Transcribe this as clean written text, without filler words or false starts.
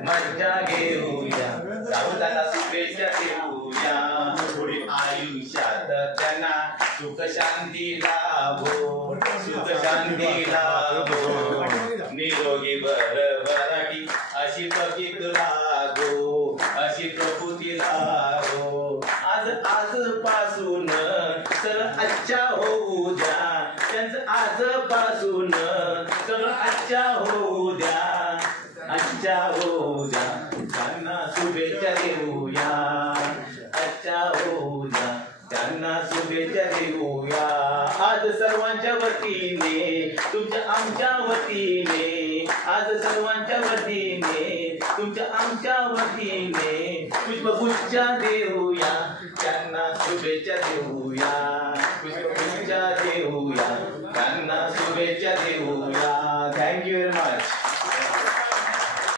मज्जा घेऊया राहुलाला शुभेच्छा देऊया पुढे आयुष्यात त्यांना सुख शांती लाभो सुख शांती लाभो निरोगी भरभराटी अशी प्रकृती लागो अशी प्रकृती लागो आजपासून सगळं अच्छा होऊ द्या त्यांचं आजपासून सगळं अच्छा होऊ द्या अच्छा होऊ द्या त्यांना शुभेच्छा देऊया अच्छा होऊ द्या त्यांना शुभेच्छा देऊया आज सर्वांच्या वतीने तुमच्या आमच्या वतीने आज सर्वांच्या वतीने तुमच्या आमच्या वतीने पुष्पगुच्छ देऊ